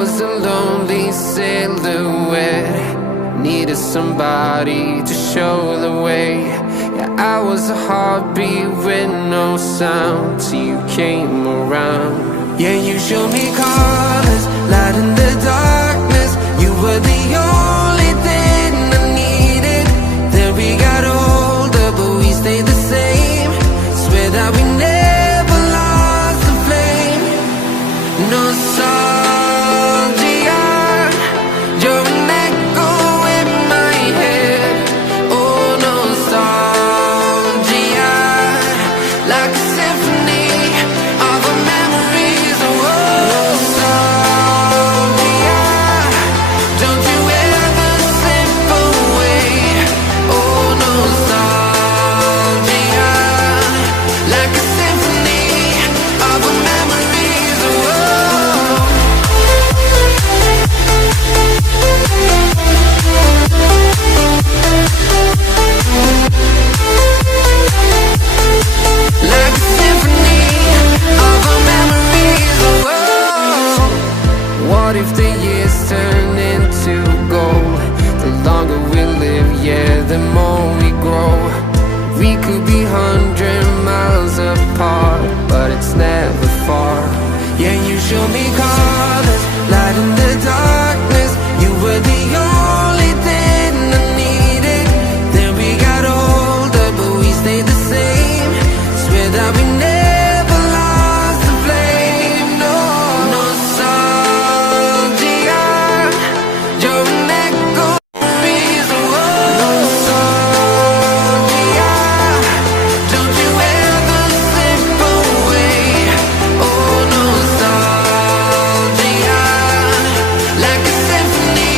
was a lonely silhouette, needed somebody to show the way. Yeah, I was a heartbeat with no sound till you came around. Yeah, you showed me colors, light in the darkness. You were the only thing I needed. Then we got older, but we stayed the same. Swear that we never lost the flame. Nostalgia, you're an echo in my head. Oh, nostalgia, like a symphony of our memories. Oh, nostalgia, don't you ever slip away. Oh, nostalgia, like a symphony of our memories. Oh, like a symphony of our memories. Oh, what if the years turn into gold? The longer we live, yeah, the more we grow. We could be 100 miles apart, but it's never far. Yeah, you show me colors, light in the darkness. You were the only thing I needed. Then we got older, but we stayed the same. Swear that we never lost the flame. No, nostalgia, you're an echo. Nostalgia, don't you ever slip away. Oh, nostalgia, like a symphony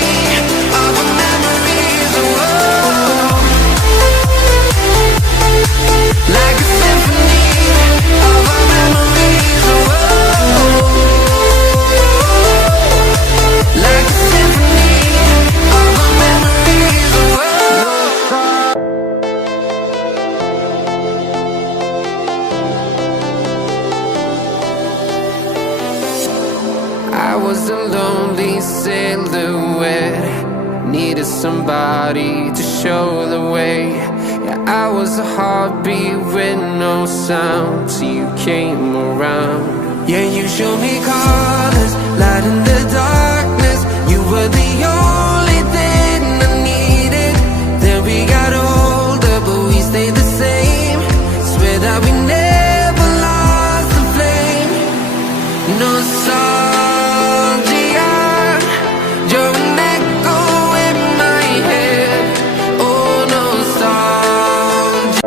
of our memories. Oh, like a symphony of our memories. Oh, like a symphony of our memories. Oh, I was a lonely silhouette, needed somebody to show the way. Yeah, I was a heartbeat with no sound till you came around. Yeah, you showed me colors, light in the darkness. You were the only thing I needed. Then we got older, but we stayed the same. Swear that we never lost the flame. Nostalgia, you're an echo in my head. Oh, nostalgia.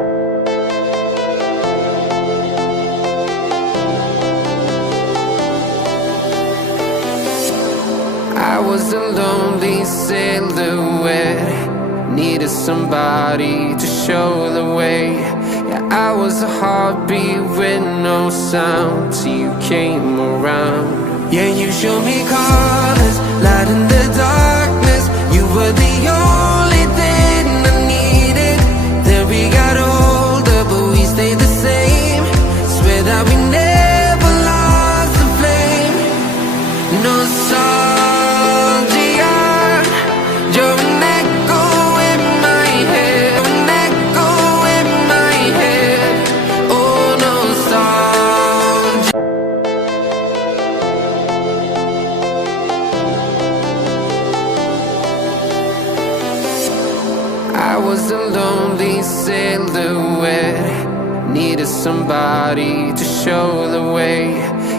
I was a lonely silhouette, needed somebody to show the way. Yeah, I was a heartbeat with no sound till you came around. Yeah, you showed me colors, light in the darkness. You were the only thing I needed. Then we got older, but we stayed the same. Swear that we never lost the flame. Nostalgia, you're an echo in my head. An echo in my head. Oh, nostalgia. I was a lonely silhouette, needed somebody to show the way.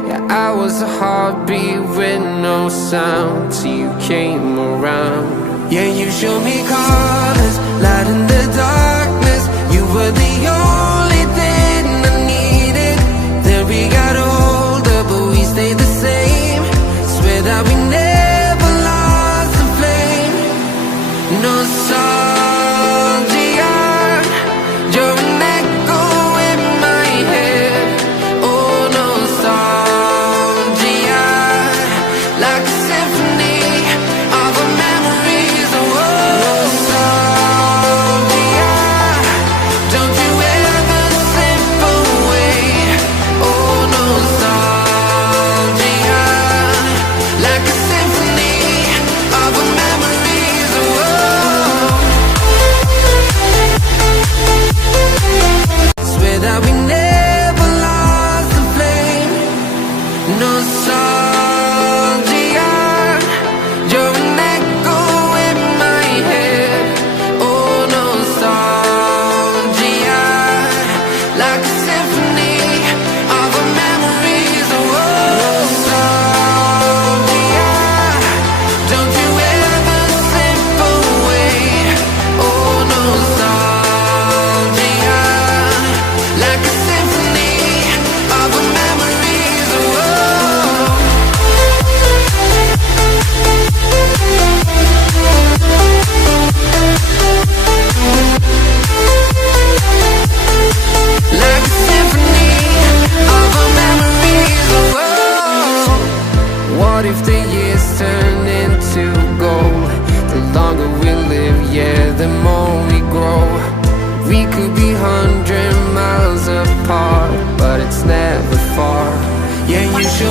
Yeah, I was a heartbeat with no sound till you came around. Yeah, you showed me colors, light in the darkness. You were the only thing I needed. Then we got older, but we stayed the same. Swear that we never lost the flame. Nostalgia, you're an echo in my head. Oh, nostalgia, like a symphony of our memories. Oh, nostalgia.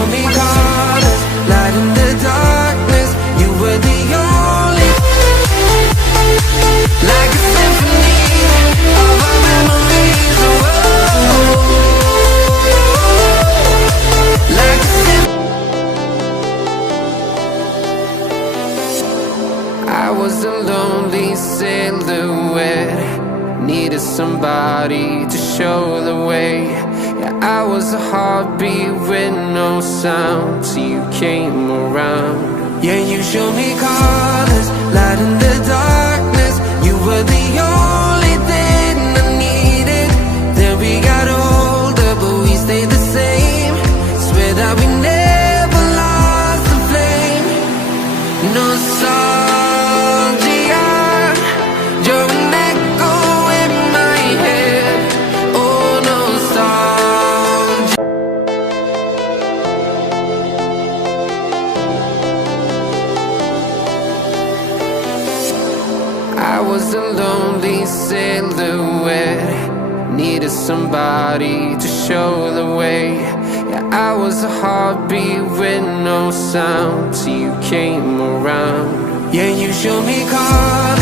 showed me colors, light in the darkness. You were the only, like a symphony of our memories. Oh, like a symphony. I was a lonely silhouette, needed somebody to show the way. Yeah, I was a heartbeat with no sound till you came around. Yeah, you showed me colors, light in the darkness. You were the only thing I needed. Then we got older, but we stayed the same. Swear that we never lost the flame. Nostalgia, you're an echo in my head. Oh, nostalgia. I was a lonely silhouette, needed somebody to show the way. Yeah, I was a heartbeat with no sound till you came around. Yeah, you showed me colors.